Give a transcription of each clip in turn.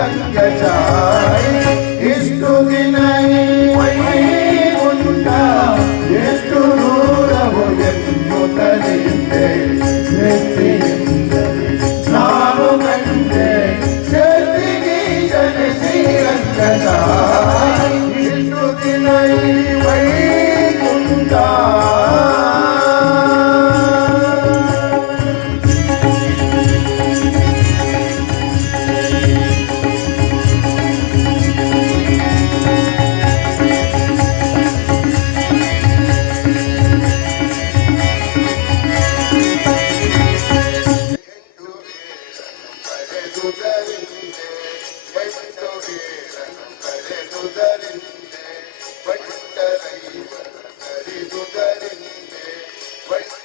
रंग जाए दिन वही उनका ಎಷ್ಟು ದೂರವು ಎಂದು முதலிந்தே வட்டலை அறிதுதலிந்தே வட்ட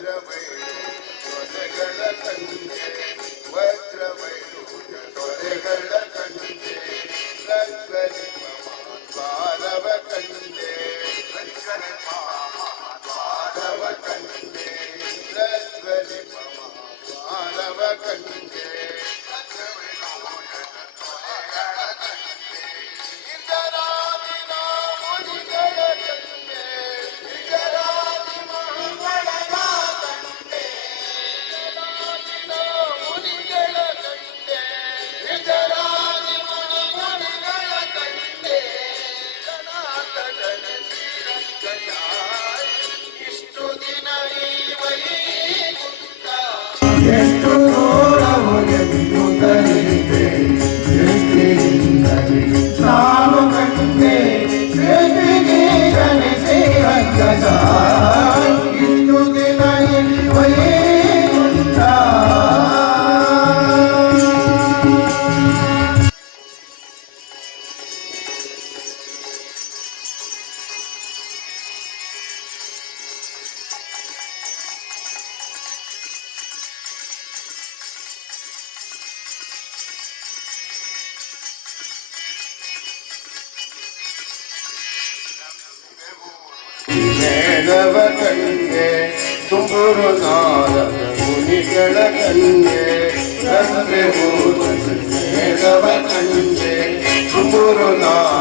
Hydra, ಭೈರವ ಕಣ್ಗೆ ತುಂಬುರು ನಾರದ ಮುನಿಗಳ ಕಣ್ಗೆ ಭೈರವ ಕಣ್ಗೆ ತುಂಬುರು ನಾರ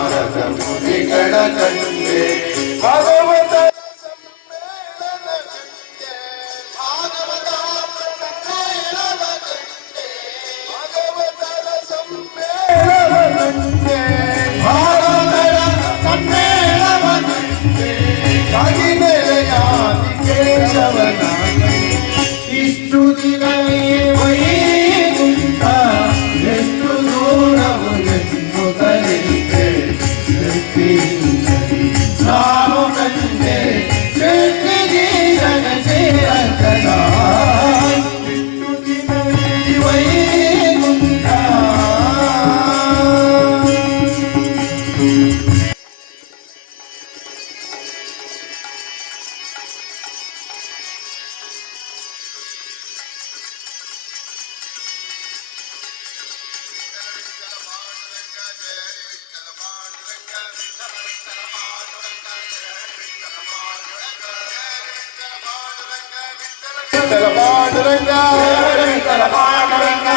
தலபாடுரைந்தார் தலபாடுரைந்தார்